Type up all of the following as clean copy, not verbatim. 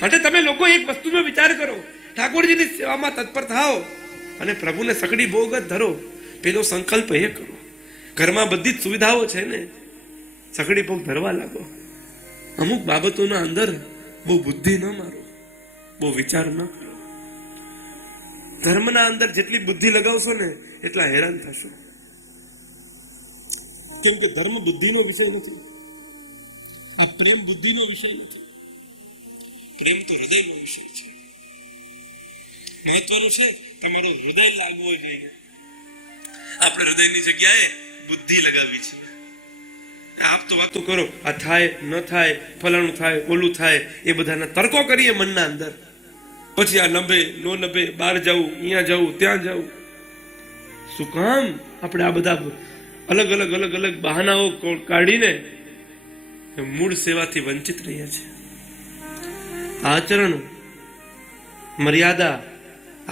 માટે તમે લોકો એક વસ્તુનો વિચાર કરો, ઠાકોરજીની સેવામાં તત્પર થાઓ અને પ્રભુને સકડી ભોગ જ ધરો. પેલો સંકલ્પ એ કરો, ઘરમાં બધી જ સુવિધાઓ છે ને, સકડી ભોગ ધરવા લાગો. અમુક બાબતોના અંદર બહુ બુદ્ધિ ન મારો, બહુ વિચાર ન કરો. ધર્મના અંદર જેટલી બુદ્ધિ લગાવશો ને એટલા હેરાન થશો. કેમ કે ધર્મ બુદ્ધિનો વિષય નથી, આ પ્રેમ બુદ્ધિનો વિષય નથી. પ્રેમ તો હૃદયનો વિષય છે. મહત્વનું છે તમારું હૃદય લાગવું હોય જોઈએ. આપણે હૃદયની જગ્યાએ બુદ્ધિ લગાવી છે. આપ તો વાતો કરો, આ થાય ન થાય, ફલાણું થાય, ઓલું થાય, એ બધાના તર્કો કરીએ મનના અંદર. પછી આ નભે નો નભે, બહાર જવું, અહીંયા જવું, ત્યાં જવું. શું કામ આપણે આ બધા અલગ અલગ અલગ અલગ બહાનાઓ કાઢીને મૂળ સેવાથી વંચિત રહ્યા છે. આચરણ, મર્યાદા,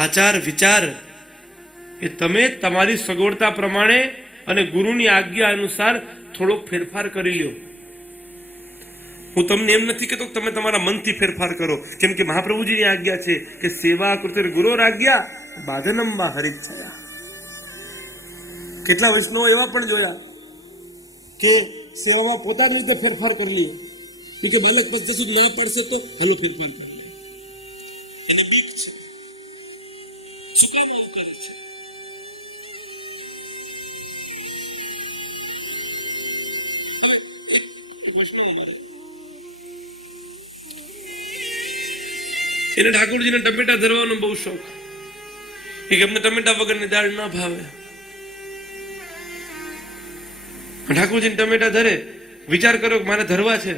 આચાર વિચાર એ તમે તમારી સગવડતા પ્રમાણે અને ગુરુની આજ્ઞા અનુસાર થોડોક ફેરફાર કરી લ્યો. હું તમને એમ નથી કહેતો તમે તમારા મનથી ફેરફાર કરો, કેમ કે મહાપ્રભુજીની આજ્ઞા છે કે સેવા કૃતે ગુરુ આજ્ઞા બાધનમમાં હરિચ્છયા. કેટલા વૈષ્ણવો એવા પણ જોયા કે સેવામાં પોતાની રીતે ફેરફાર કરી લે કે બાલક પછી જશું ના પડશે તો હલો ફેરફાર કરી લે. એને બીક છે. શું કામ આવું કરે છે? હવે એક વૈષ્ણવ મારે એને ઠાકોરજીને ટમેટા ધરવાનો બહુ શોખ. કે અમને ટમેટા વગરની દાળ ના ભાવે. ઠાકોરજીને ટમેટા ધરે, વિચાર કરો કે મારે ધરવા છે.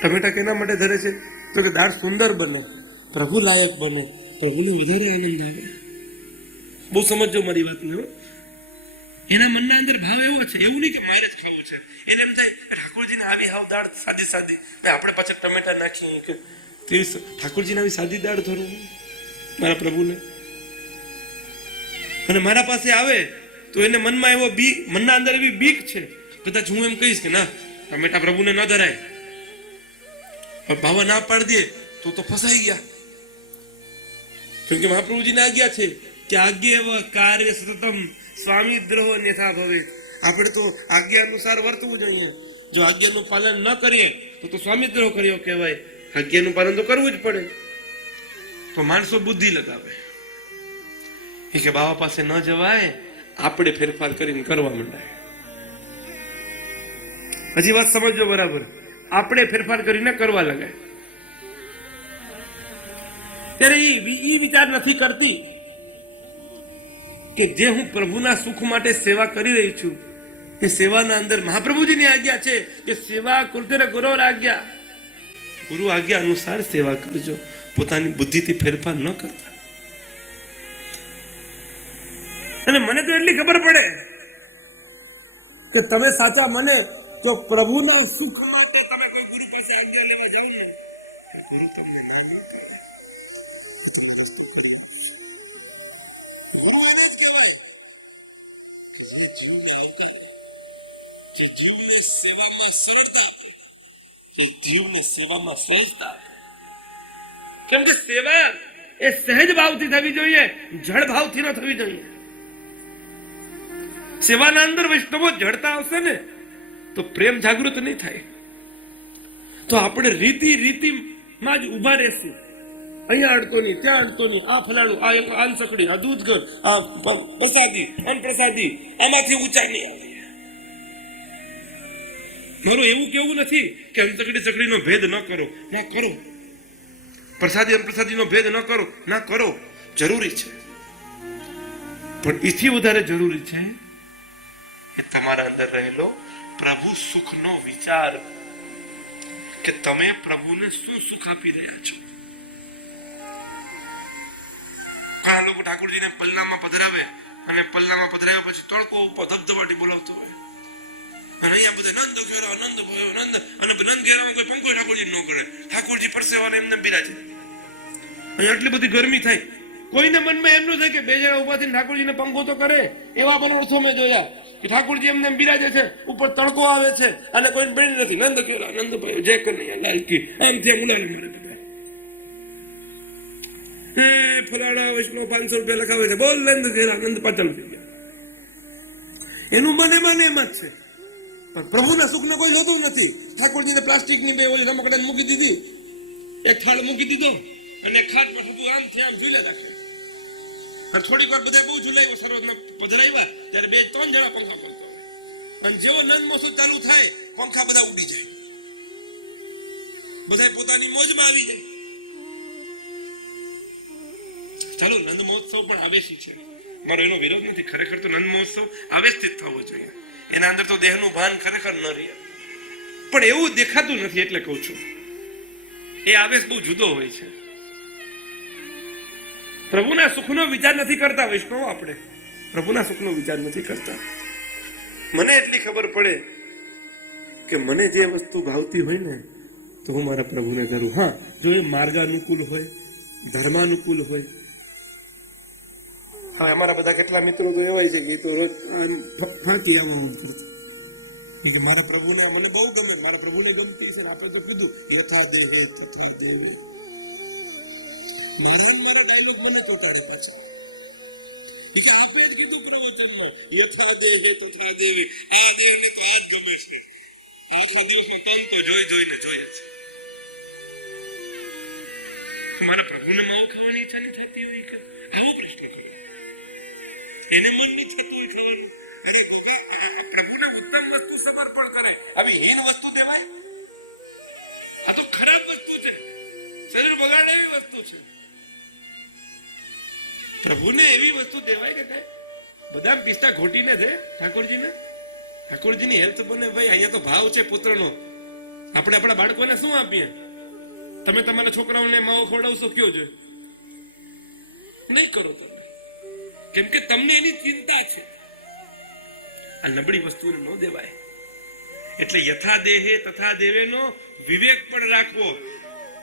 ટમેટા કેના માટે ધરે છે? તો કે દાળ સુંદર બને, પ્રભુ લાયક બને, પ્રભુને વધારે આનંદ આવે. બહુ સમજો મારી વાતને. એના મનના અંદર ભાવ એવો છે, એવું નહીં કે મારે જ ખાવું છે. એને એમ થાય ઠાકોરજીને આવી હાવ દાળ સાદી સાદી, આપણે પાછા ટમેટા નાખીએ કે ઠાકોરજીને આવી સાદી દાળ ધરું મારા પ્રભુને. અને મારા પાસે આવે તો એને મનમાં એવો મનના અંદર એવી બીક છે, કદાચ હું એમ કહીશ કે ના ટમેટા પ્રભુને ન ધરાય, ભાવા ના પાડી દે તો ફસાઈ ગયા. કેમ કે મહાપ્રભુજીને આજ્ઞા છે કે આજ્ઞા કાર્ય સતતમ સ્વામી દ્રોહ નેથા ભવે. આપણે તો આજ્ઞા અનુસાર વર્તવું જોઈએ. જો આજ્ઞાનું પાલન ન કરીએ તો સ્વામી દ્રોહ કર્યો કહેવાય. આજ્ઞાનું પાલન તો કરવું જ પડે. તો માણસો બુદ્ધિ લગાવે કે બાવા પાસે ન જવાય, આપણે ફેરફાર કરીને કરવા માંડાય. હજી વાત સમજો બરાબર. આપણે ફેરફાર કરીને કરવા લગાય ત્યારે એ વિચાર નથી કરતી કે જે હું પ્રભુના સુખ માટે સેવા કરી રહી છું એ સેવાના અંદર મહાપ્રભુજીની આજ્ઞા છે કે સેવા કૃતે ગુરુ આજ્ઞા, ગુરુ આજ્ઞા અનુસાર સેવા કરજો, પોતાની બુદ્ધિથી ફેરફાર ન કરતા. અને મને તો એટલી ખબર પડે કે તમે સાચા મને જો પ્રભુના સુખ માટે તમે કોઈ ગુરુ પાસે આજ્ઞા લેવા જાવ ને, ગુરુ તમને ના ન કહે. ગુરુ એને જ કહેવાય જે જીવને આવકારે, જે જીવને સેવામાં સરળતા આપે, જે જીવને સેવામાં સહેજતા આપે. કેમ કે સેવા એ સહેજ ભાવથી થવી જોઈએ, જળ ભાવથી ન થવી જોઈએ. સેવાના અંદર વૈષ્ણવો જડતા આવશે ને તો પ્રેમ જાગૃત નહીં થાય. તો આપણે રીતિમાં જ ઉભા રહેશું. અહીંયા અડતો નહીં, ત્યાં અડતો નહીં, આ ફલાણું, આ આનસકડી, આ દૂધઘર, આ પ્રસાદી, અનપ્રસાદી, આમાંથી ઊંચા નહીં આવે. મારું એવું કેવું નથી કે અનસકડી સકડીનો ભેદ ન કરો, ના કરો. પ્રસાદી અનપ્રસાદીનો ભેદ ન કરો, ના કરો. જરૂરી છે, પણ એથી વધારે જરૂરી છે કે તમારા અંદર રહેલો પ્રભુ સુખનો વિચાર, કે તમે પ્રભુને શું સુખ આપી રહ્યા છો. ઘણા લોકો ઠાકોરજીને પલ્લામાં પધરાવે અને પલ્લામાં પધરાવ્યા પછી તડકો ઉપર ધબધબાટી બોલાવતો હોય અને અહીંયા બધા નંદ ઘેરા નંદ ભયો નંદ, અને નંદ ઘેરામાં કોઈ પંખો ઠાકોરજી ન કરે. ઠાકોરજી પરસેવાને એમને બિરાજે. અહીંયા આટલી બધી ગરમી થાય, કોઈને મનમાં એમનું થાય કે બે જણા ઉભા થઈને ઠાકોરજીને પંખો તો કરે. એવા પણ અર્થો મેં જોયા કે ઠાકોરજી એમને બિરાજે છે, ઉપર તડકો આવે છે અને કોઈ બેન નથી. નંદ કેલા નંદભાઈ જય કનૈયા લાલ કી, આમ છે મુલાલ મારે બધા ફલાણા વૈષ્ણવ 500 રૂપિયા લખાવે છે, બોલ નંદ કેલા નંદ પાચન થઈ ગયા. એનું મને એમ જ છે, પણ પ્રભુના સુખને કોઈ જોતું નથી. ઠાકોરજીને પ્લાસ્ટિકની બે ઓલી રમકડાને મૂકી દીધી, એક થાળ મૂકી દીધો અને ખાટ પર બધું આમ છે આમ ઝૂલે રાખે. અને થોડીક વાર બધા બહુ ઝૂલાવ્યો, સરોજના પધરાવ્યા ત્યારે 2-3 જણા પંખા કરતો, અને જેવો નંદ મહોત્સવ ચાલુ થાય પંખા બધા ઉડી જાય, બધા પોતાની મોજમાં આવી જાય. ચાલો નંદ મહોત્સવ પણ આવેશી છે, મારો એનો વિરોધ નથી. ખરેખર તો નંદ મહોત્સવ આવેશથી થવો જોઈએ, એના અંદર તો દેહનું ભાન ખરેખર ન રહે, પણ એવું દેખાતું નથી એટલે કહું છું. એ આવેશ બહુ જુદો હોય છે. પ્રભુના સુખનો વિચાર નથી કરતા વૈષ્ણવ, આપણે પ્રભુના સુખનો વિચાર નથી કરતા. મને એટલી ખબર પડે કે મને જે વસ્તુ ભાવતી હોય ને તો હું મારા પ્રભુને કરું. હા, જો એ માર્ગાનુકૂળ હોય, ધર્માનુકૂળ હોય. હા, અમારા બધા કેટલા મિત્રો તો એવા છે કે તો રોજ ફાંકી આમાં કે મારા પ્રભુને મને બહુ ગમે, મારા પ્રભુને ગમતી છે. આપણે તો કીધું યથા દેહે તથા દેવે. મારો ડાયલોગ મને ચોટાડે પાછા કે આપે જ કીધું પ્રવચનમાં યથા દેહે તથા દેવે. આ દેહને તો આ જ ગમે છે, આખા દિવસમાં કામ તો જોઈને જોઈએ છે. મારા પ્રભુને માવો ખાવાની ઈચ્છા નહીં થતી હોય કે આવો પ્રશ્ન કરો, એને મન નહીં થતું હોય ખાવાનું. અરે ગોગા, પ્રભુને ઉત્તમ વસ્તુ સમર્પણ કરાય, હવે એ વસ્તુ દેવાય? આ તો ખરાબ વસ્તુ છે, શરીર બગાડે એવી વસ્તુ છે. પ્રભુને એવી વસ્તુ દેવાય કે કઈ બદામ પિસ્તા ઘોટીને દે ઠાકોરજીને? ઠાકોરજીની હેલ્થ બને ભાઈ. અહીંયા તો ભાવ છે પુત્રનો. આપણે આપણા બાળકોને શું આપીએ? તમે તમારા છોકરાઓને માવો ખવડાવશો કયો જોઈએ? નહીં કરો તમે, કેમ કે તમને એની ચિંતા છે. આ નબળી વસ્તુને ન દેવાય. એટલે યથા દેહે તથા દેવેનો વિવેક પણ રાખવો.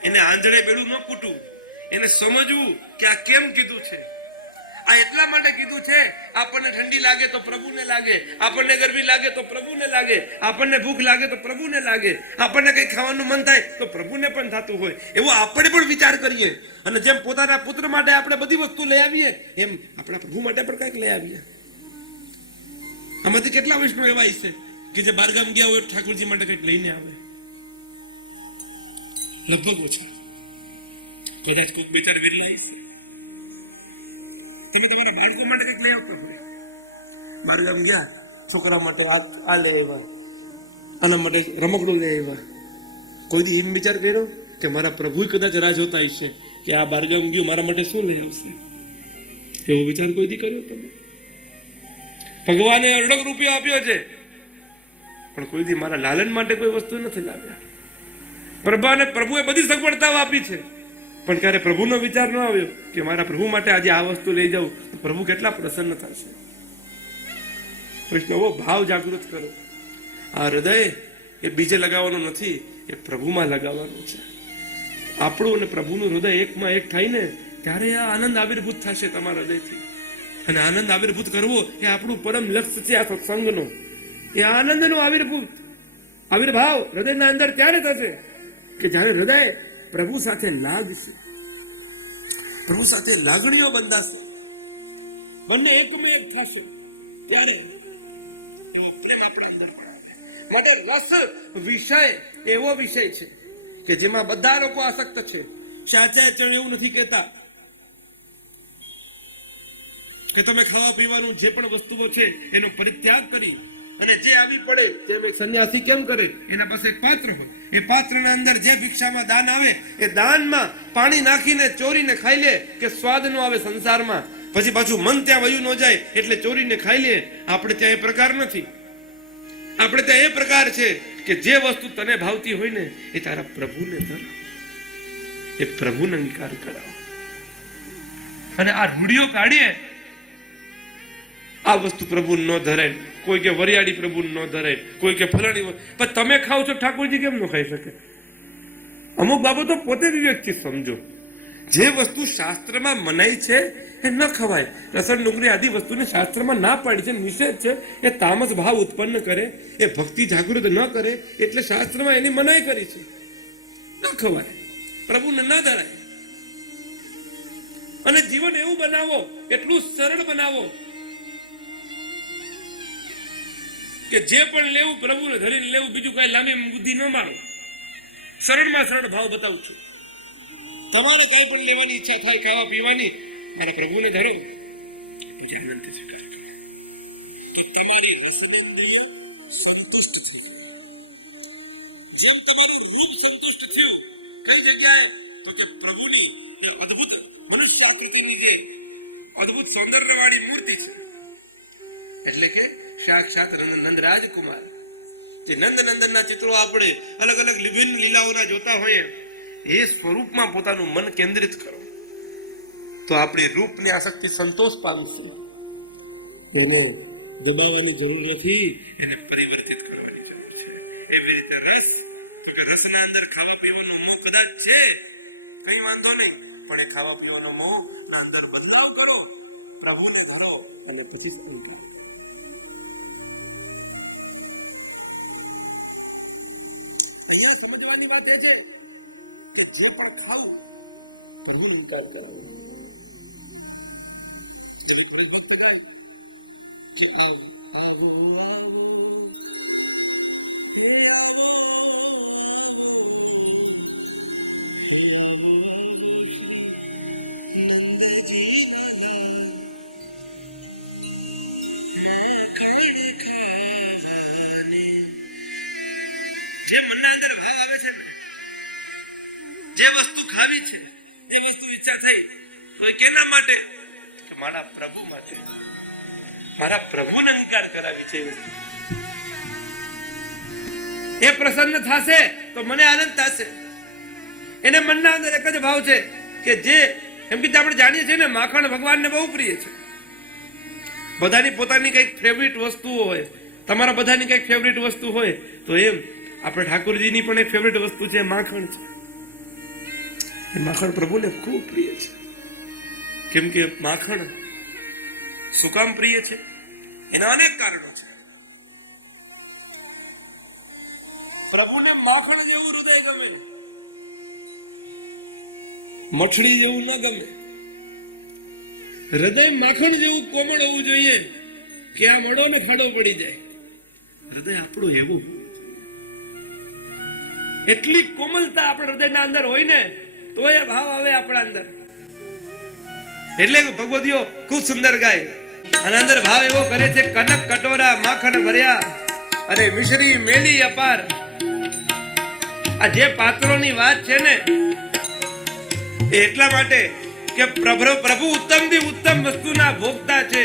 એને આંધળે બેડું ન કૂટવું, એને સમજવું કે આ કેમ કીધું છે. આ એટલા માટે કીધું છે, આપણને ઠંડી લાગે તો પ્રભુને લાગે, આપણને ગરમી લાગે તો પ્રભુને લાગે, આપણને ભૂખ લાગે તો પ્રભુને લાગે, આપણને કઈ ખાવાનું મન થાય તો પ્રભુને પણ થતું હોય. એવો આપણે પણ વિચાર કરીએ, અને જેમ પોતાના પુત્ર માટે આપણે બધી વસ્તુ લઈ આવીએ, એમ આપણા પ્રભુ માટે પણ કંઈક લઈ આવીએ. આમાંથી કેટલા વૈષ્ણવ એવા છે કે જે બહારગામ ગયા હોય ઠાકોરજી માટે કંઈક લઈને આવે? લગભગ ઓછા, કદાચ કોઈક 2-4 વિરલા છે. તમે તમારા બાળકો માટે કંઈક લઈ આવતો હોય, બહારગામ ગયા છોકરા માટે આ લઈ આવ્યા, આના માટે રમકડું લઈ આવ્યા. કોઈ દી એમ વિચાર કર્યો કે મારા પ્રભુ કદાચ રાહ જોતા હશે કે આ બહારગામ ગયું મારા માટે શું લઈ આવશે? એવો વિચાર કોઈ દી કર્યો તમે? ભગવાને અઢળક રૂપિયો આપ્યો છે, પણ કોઈ દી મારા લાલન માટે કોઈ વસ્તુ નથી લાવ્યા. પ્રભુએ બધી સગવડતાઓ આપી છે, પણ ક્યારે પ્રભુનો વિચાર ન આવ્યો કે મારા પ્રભુ માટે આજે આ વસ્તુ લઈ જાઉં તો પ્રભુ કેટલા પ્રસન્ન થશે. વૈષ્ણવો, ભાવ જાગૃત કરો. આ હૃદય એ બીજે લગાવવાનું નથી, એ પ્રભુમાં લગાવવાનું છે. આપણું અને પ્રભુનું હૃદય એકમાં એક થાય ને ત્યારે આ આનંદ આવિર્ભૂત થશે તમારા હૃદયથી. અને આનંદ આવિર્ભૂત કરવો એ આપણું પરમ લક્ષ્ય છે. આ સત્સંગનો એ આનંદનો આવિર્ભાવ હૃદયના અંદર ત્યારે થશે કે જ્યારે હૃદય પ્રભુ સાથે લાગશે, પ્રભુ સાથે લાગણીઓ બંધાશે, બંને એકમાં એક થશે, ત્યારે એવો પ્રેમ આપણા અંદર આવે. માટે રસ વિષય એવો વિષય છે કે જેમાં બધા લોકો આસક્ત છે. શાચાર્ય એવું નથી કહેતા કે તમે ખાવા પીવાનું જે પણ વસ્તુઓ છે એનો પરિત્યાગ કરી અને જે આવી પડે તેમ એક સંન્યાસી કેમ કરે? એના પાસે એક પાત્ર હોય, એ પાત્રના અંદર જે ભિક્ષામાં દાન આવે એ દાનમાં પાણી નાખીને ચોરીને ખાઈ લે કે સ્વાદ નો આવે સંસારમાં, પછી પાછું મન ત્યાં વયું ન જાય એટલે ચોરીને ખાઈ લે. આપણે ત્યાં એ પ્રકાર નથી. આપણે ત્યાં એ પ્રકાર છે કે જે વસ્તુ તને ભાવતી હોય ને એ તારા પ્રભુને ધરાવ, એ પ્રભુને અંગીકાર કરાવો. અને આ રૂઢિઓ કાઢીએ, આ વસ્તુ પ્રભુ ન ધરાય, કોઈ કે વરિયાળી પ્રભુ ન ધરાય, કોઈ કે ફલાણી, પણ તમે ખાવ છો ઠાકોરજી કેમ ન ખાઈ શકે? અમુક બાબતો પોતે વિવેકથી સમજો જે વસ્તુ શાસ્ત્રમાં મનાઈ છે એ ન ખવાય. લસણ ડુંગળી આદિ વસ્તુને શાસ્ત્રમાં ના પાડી છે, નિષેધ છે. એ તામસ ભાવ ઉત્પન્ન કરે, એ ભક્તિ જાગૃત ન કરે, એટલે શાસ્ત્રમાં એની મનાઈ કરી છે. ન ખવાય, પ્રભુને ન ધરાય. અને જીવન એવું બનાવો, એટલું સરળ બનાવો કે જે પણ લેવું પ્રભુને ધરીને લેવું, બીજું કઈ લાંબી બુદ્ધિ ન મારો. સરળમાં સરળ ભાવ બતાવું છું. તમારે કઈ પણ લેવાની ઈચ્છા થાય, ખાવા પીવાની, મારા પ્રભુને ધરો, બીજા વિનંતી સ્વીકાર કરો કે તમારી રસનેન્દ્રિય સંતુષ્ટ છે. જેમ તમારું રૂપ સંતુષ્ટ થયું, કઈ જગ્યાએ? તો કે પ્રભુની અદ્ભુત મનુષ્ય આકૃતિની જે અદ્ભુત સૌંદર્યવાળી મૂર્તિ છે, એટલે કે સાક્ષાત નંદરાજ કુમાર. જે નંદનંદનના ચિત્રો આપણે અલગ અલગ વિભિન્ન લીલાઓના જોતા હોઈએ, એ સ્વરૂપમાં પોતાનું મન કેન્દ્રિત કરો તો આપણી રૂપની આસક્તિ સંતોષ પામશે. એને દબાવવાની જરૂર નથી, એને પરિવર્તિત કરવાની જરૂર છે. એવી રીતે રસ, તો કે રસના અંદર ખાવા પીવાનો મોહ કદાચ છે, કઈ વાંધો નહીં, પણ એ ખાવા પીવાનો મોહ ના અંદર બદલાવ કરો, પ્રભુને ધરો અને પછી શાંતિ. અહીંયા સમજવાની વાત એ છે કે જે પણ ખાવું પ્રભુ વિચાર કરાવે. જે મનના અંદર ભાવ આવે છે, જે વસ્તુ ખાવી છે, જે વસ્તુ ઈચ્છા થઈ, તો એ કેના માટે? કે મારા પ્રભુ માટે, મારા પ્રભુને અંગીકાર કરાવી છે. એ પ્રસન્ન થશે તો મને આનંદ થશે. એને મનના અંદર એક જ ભાવ છે કે જે એમ કે આપણે જાણીએ છીએ ને, માખણ ભગવાનને બહુ પ્રિય છે. બધાની પોતાની કઈક ફેવરિટ વસ્તુઓ હોય, તમારા બધાની કઈક ફેવરિટ વસ્તુ હોય, તો એમ આપણે ઠાકોરજીની પણ એક ફેવરિટ વસ્તુ છે, માખણ છે. એ માખણ પ્રભુને ખૂબ પ્રિય છે. કેમ કે માખણ શું કામ પ્રિય છે? એના અનેક કારણો છે. પ્રભુને માખણ જેવું હૃદય ગમે, મઠડી જેવું ન ગમે. હૃદય માખણ જેવું કોમળ હોવું જોઈએ કે આ મડો ને ખાડો પડી જાય. હૃદય આપણું એવું, એટલી કોમલતા આપણા હૃદયના અંદર હોય ને, તો એ ભાવ આવે આપણા અંદર. એટલે ભગવદીઓ ખૂબ સુંદર ગાય, અને અંદર ભાવ એવો કરે છે, કનક કટોરા માખણ ભર્યા અને મિશ્રી મેલી અપાર. આ જે પાત્રોની વાત છે ને, એ એટલા માટે કે પ્રભુ ઉત્તમ થી ઉત્તમ વસ્તુના ભોગતા છે.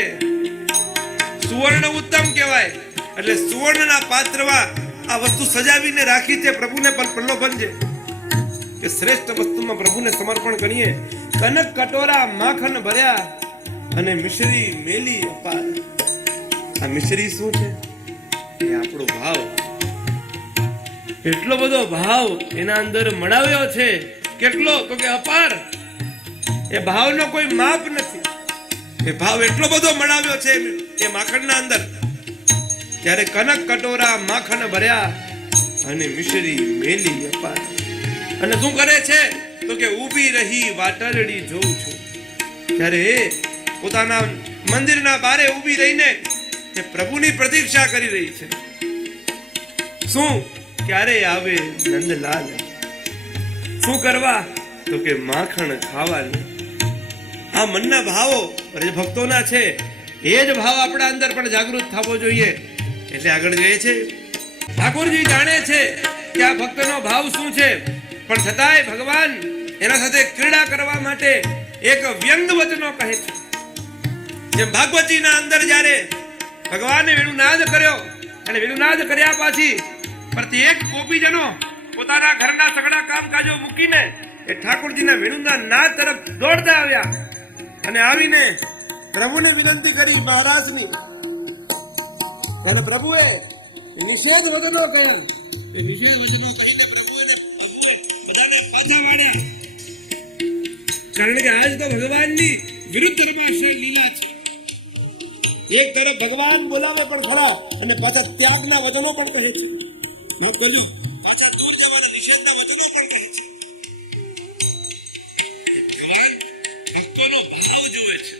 સુવર્ણ ઉત્તમ કહેવાય, એટલે સુવર્ણના પાત્રમાં આ વસ્તુ સજાવીને રાખી છે. પ્રભુને પણ પ્રલોભન છે કે શ્રેષ્ઠ વસ્તુમાં પ્રભુને સમર્પણ કરીએ. કનક કટોરા માખણ ભર્યા અને મિશ્રી મેલી અપાર. આ મિશ્રી શું છે? એ આપણો ભાવ. એટલો બધો ભાવ એના અંદર મળાવ્યો છે. કેટલો? તો કે અપાર. એ ભાવનો કોઈ માપ નથી. એ ભાવ એટલો બધો મળાવ્યો છે એ માખણના અંદર. ત્યારે કનક કટોરા માખણ ભર્યા અને મિશ્રી મેલી અપાર. અને શું કરે છે? તો કે ઊભી રહી વાટરડી જોઉં છું. ત્યારે એ પોતાના મંદિરના બારે ઊભી રહીને એ પ્રભુની પ્રતીક્ષા કરી રહી છે. શું? ક્યારે આવે નંદલાલ? શું કરવા? તો કે માખણ ખાવાનું. આ મનના ભાવો ભક્તોના છે, એ જ ભાવ આપણા અંદર પણ જાગૃત થવો જોઈએ. એટલે આગળ જોઈએ છે, ઠાકોરજી જાણે છે કે આ ભક્તનો ભાવ શું છે, પણ છતાંય ભગવાન એના સાથે ક્રીડા કરવા માટે એક વ્યંગ વચનો કહે છે. જેમ ભાગવતજીના અંદર જ્યારે ભગવાને વેણુનાદ કર્યો, અને વેણુનાદ કર્યા પછી પ્રત્યેક ગોપીજનો પોતાના ઘરના સગળા કામકાજો મૂકીને એ ઠાકોરજીના વેણુના નાદ તરફ દોડતા આવ્યા, અને આવીને પ્રભુને વિનંતી કરી મહારાજની. અને પ્રભુએ નિષેધ વચનો કહ્યા. એ નિષેધ વચનો કહીને પ્રભુએ બધાને પાછા વાળ્યા. કારણ કે આજ તો ભગવાનની વિરુદ્ધ રમાશે લીલા છે. એક તરફ ભગવાન બોલાવે પણ ખરા અને પાછા ત્યાગના વચનો પણ કહે છે. માફ કરજો, પાછા દૂર જવાના નિષેધના વચનો પણ કહે છે. ભગવાન ભક્તોનો ભાવ જોવે છે.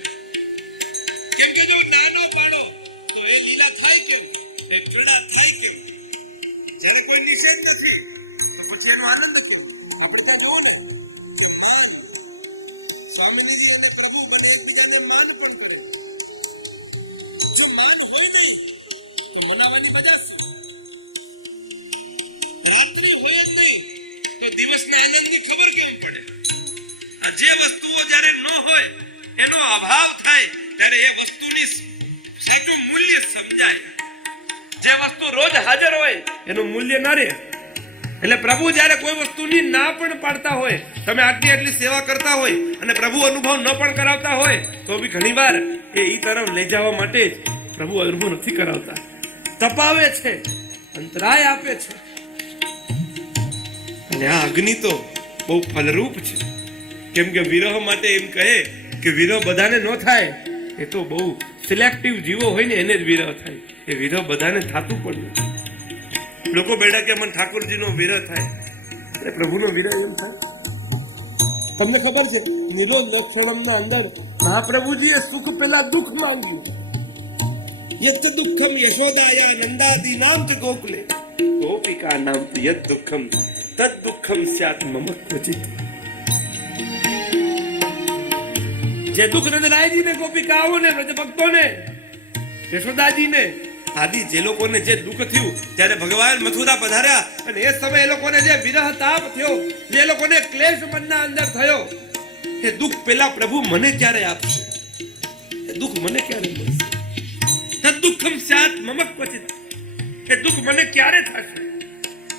કેમ કે જો નાનો પાડો તો એ લીલા થાય કેમ, એ પીડા થાય કેમ? જ્યારે કોઈ નિષેધ નથી તો પછી એનો આનંદ કેમ? આપણે ત્યાં જોવું ને કે માન, સ્વામિનીજી અને પ્રભુ બંને એકબીજાને માન પણ કરે. જો માન હોય નહીં તો મનાવાની મજા છે. રાત્રિ હોય જ નહીં તો દિવસના આનંદની ખબર કેમ પડે? આ જે વસ્તુઓ જ્યારે ન હોય એનો અભાવ થાય ત્યારે એ વસ્તુની સાચું મૂલ્ય સમજાય. જે વસ્તુ રોજ હાજર હોય એનું મૂલ્ય ના રહે. એટલે પ્રભુ જ્યારે કોઈ વસ્તુની ના પણ પાડતા હોય, તમે આટલી સેવા કરતા હોય અને પ્રભુ અનુભવ ન પણ કરાવતા હોય તો બી ઘણીવાર એ તરફ લઈ જવા માટે જ પ્રભુ અનુભવ નથી કરાવતા. તપાવે છે, અંતરાય આપે છે. અને આ અગ્નિ તો બહુ ફલરૂપ છે. કેમ કે વિરહ માટે એમ કહે કે વિરહ બધાને ન થાય. એ તો બહુ સિલેક્ટિવ જીવો હોય ને એને જ વિરહ થાય. એ વિરહ બધાને થતું પણ નથી. લોકો બેઠા કે મને ઠાકોરજીનો વિરહ થાય, એટલે પ્રભુનો વિરહ એમ થાય. તમને ખબર છે નિરોધ લક્ષણમના અંદર મહાપ્રભુજીએ સુખ પેલા દુઃખ માંગ્યું. યત દુઃખમ યશોદાયા નંદાદી નામ ચ ગોકુલે ગોપિકા નામ યત દુઃખમ તદ દુઃખમ સ્યાત મમ ક્વચિત. જે દુઃખ નંદરાયજીને, ગોપિકાઓને, વ્રજ ભક્તોને, યશોદાજીને આદિ જે લોકોને જે દુઃખ થયું ત્યારે ભગવાન મથુરા પધાર્યા અને એ સમયે એ લોકોને જે વિરહ તાપ થયો, જે લોકોને ક્લેશ મનના અંદર થયો, એ દુઃખ પેલા પ્રભુ મને ક્યારે આપશે? એ દુઃખ મને ક્યારે મળશે? તદ દુઃખમ સ્યાત મમ ક્વચિત. એ દુઃખ મને ક્યારે થશે?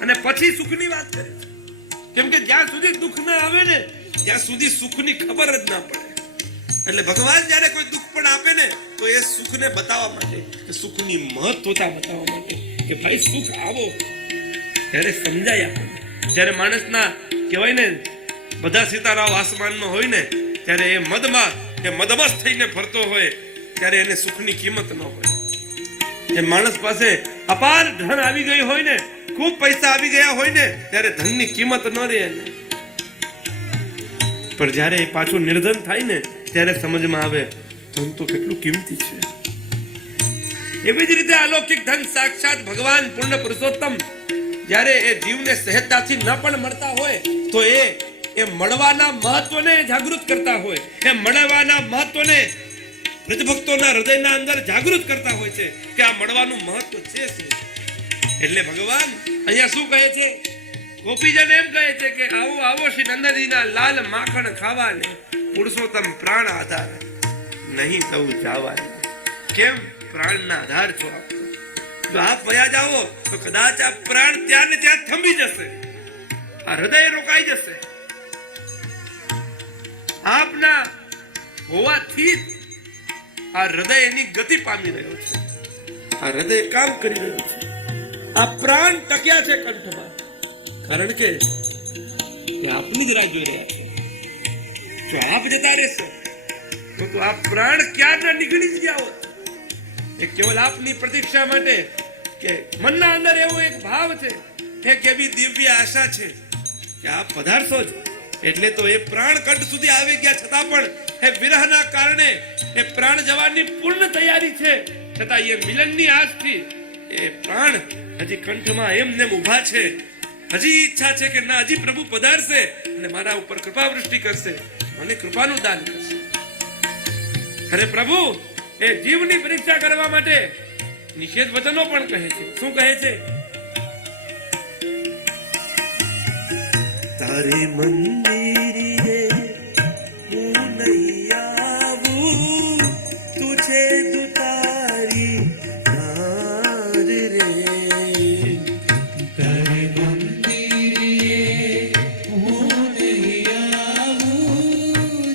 અને પછી સુખની વાત કરે છે. કેમ કે જ્યાં સુધી દુઃખ ના આવે ને ત્યાં સુધી સુખની ખબર જ ના પડે. એટલે ભગવાન જ્યારે કોઈ દુઃખ પણ આપે ને તો એ સુખને બતાવવા માટે, કે સુખની મહત્વતા બતાવવા માટે કે ભાઈ સુખ આવો ત્યારે સમજાય આપણને. જ્યારે માણસના કહેવાય ને બધા સિતારાઓ આસમાનમાં હોય ને ત્યારે એ મદમાં કે મદમસ્ત થઈને ફરતો હોય ત્યારે એને સુખની કિંમત ન હોય. જે માણસ પાસે અપાર ધન આવી ગઈ હોય ને, ખૂબ પૈસા આવી ગયા હોય ને ત્યારે ધનની કિંમત ન રહે એને. પણ જ્યારે એ પાછું નિર્ધન થાય ને ત્યારે સમજમાં આવે ધન તો કેટલું કિંમતી છે. એવી જ રીતે અલૌકિક ધન સાક્ષાત ભગવાન પૂર્ણ પુરુષોત્તમ જ્યારે એ જીવને સહેજતાથી ન પણ મળતા હોય તો એ મળવાના મહત્વને જાગૃત કરતા હોય. એ મળવાના મહત્વને વ્રજભક્તોના હૃદયના અંદર જાગૃત કરતા હોય છે કે આ મળવાનું મહત્વ છે શું. એટલે ભગવાન અહીંયા શું કહે છે? ગોપીજન એમ કહે છે કે આવો આવો શ્રી નંદજીના લાલ માખણ ખાવાને, પુરુષોત્તમ પ્રાણ આધાર નહીં તવું જાવાને. કેમ? પ્રાણના આધાર છો આપ. જો આપ વયા જાઓ તો કદાચ આ પ્રાણ ત્યાં ને ત્યાં થંભી જશે, આ હૃદય રોકાઈ જશે. આપના હોવાથી આ હૃદય એની ગતિ પામી રહ્યો છે, આ હૃદય કામ કરી રહ્યું છે. આ પ્રાણ ટક્યા છે કંઠમાં કારણ કે આપની જ રાહ જોઈ રહ્યા છે. જો આપ જતા રહેશો તો આ પ્રાણ ક્યારના નીકળી જ ગયા હોત. એ કેવલ આપની પ્રતીક્ષા માટે કે મનના અંદર એવો એક ભાવ છે, એક એવી દિવ્ય આશા છે કે આપ પધારશો જ. એટલે તો એ પ્રાણ કંઠ સુધી આવી ગયા છતાં પણ એ વિરહના કારણે એ પ્રાણ જવાની પૂર્ણ તૈયારી છે, છતાં એ મિલનની આજથી એ પ્રાણ હજી કંઠમાં એમને ઉભા છે. હજી ઈચ્છા છે કે ના, હજી પ્રભુ પધારશે અને મારા ઉપર કૃપા વૃષ્ટિ કરશે, મને કૃપાનું દાન કરશે. અરે પ્રભુ એ જીવની પરીક્ષા કરવા માટે નિષેધ વચનો પણ કહે છે. શું કહે છે? તારે મંદિરે હું નહીં આવું, તુજે દુતારી નાર રે. તારે મંદિરે હું નહીં આવું,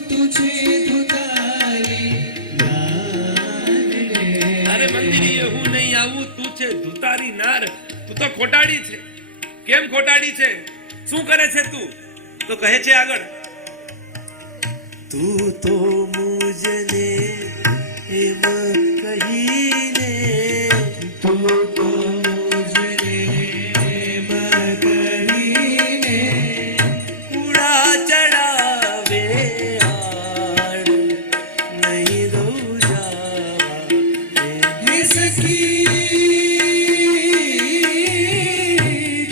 તુજે દુતારી નાર રે. તારે મંદિરે હું નહીં આવું, તું છે ધુતારી નાર. તું તો ખોટાડી છે. કેમ ખોટાડી છે? શું કરે છે તું? તો કહે છે આગળ તું તો મુજને એમ કહીને તું તો મુજને એમ કહીને ઉડા ચડાવે આડ નહીં દઉં જાવા હે સખી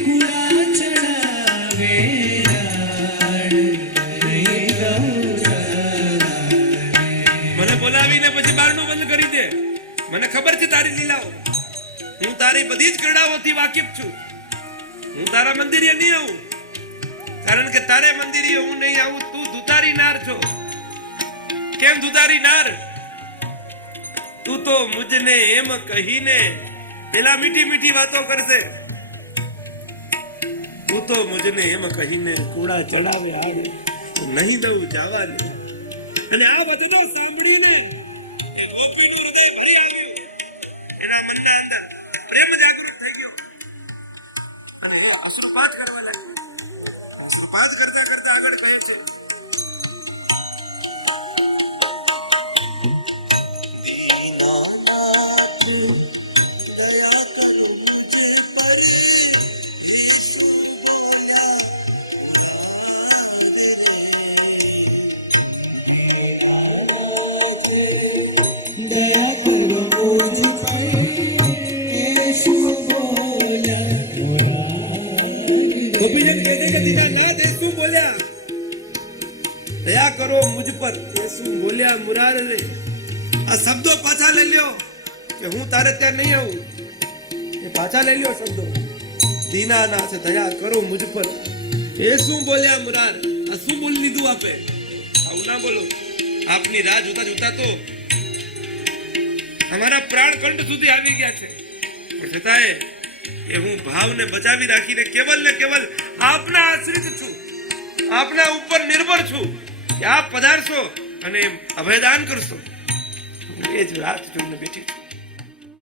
કુડા ચડાવે આડ નહીં દઉં મને બોલાવીને પછી બારણું બંધ કરી દે. મને ખબર છે તારી લીલાઓ. હું તારી બધી જ ક્રીડાઓથી વાકેફ છું. હું તારા મંદિરે નહીં આવું, કારણ કે તારે મંદિરે હું નહીં આવું. તું ધુતારી નાર છો. કેમ ધુતારી નાર? તું તો મુજને એમ કહીને પેલા મીઠી મીઠી વાતો કરશે. તું તો મુજને એમ કહીને કુડા ચડાવે આવે નહીં દઉં જવા દે. અને આ બધું સાંભળીને એ ગોપીનું હૃદય ભરી આવ્યું. એના મનના અંદર પ્રેમ જાગૃત થઈ ગયો અને એ અશ્રુપાત કરવા લાગ્યો. અશ્રુપાત કરતા કરતા આગળ કહે છે, દયા કરો મુझ પર యేసు બોલ્યા. ગોપીજન કહે છે કે દીનાનાથ યેસુ બોલ્યા, દયા કરો મુझ પર. યેસુ બોલ્યા મુરાર રે. આ શબ્દો પાછા લઈ લ્યો કે હું તારે ત્યાં નહીં આવું. એ પાછા લઈ લ્યો શબ્દો. દીનાનાથ દયા કરો મુझ પર. યેસુ બોલ્યા મુરાર. આ શું બોલી લીધું આપે? આવું ના બોલો. આપની રાહ જોતા જોતા તો અમારા પ્રાણ કંઠ સુધી આવી ગયા છે, પણ છતાંય એ હું ભાવને બચાવી રાખીને કેવલ ને કેવલ આપના આશ્રિત છું, આપના ઉપર નિર્ભર છું કે આપ પધારશો અને અભયદાન કરશો. એ જ રાત જોઈને બેઠી છું.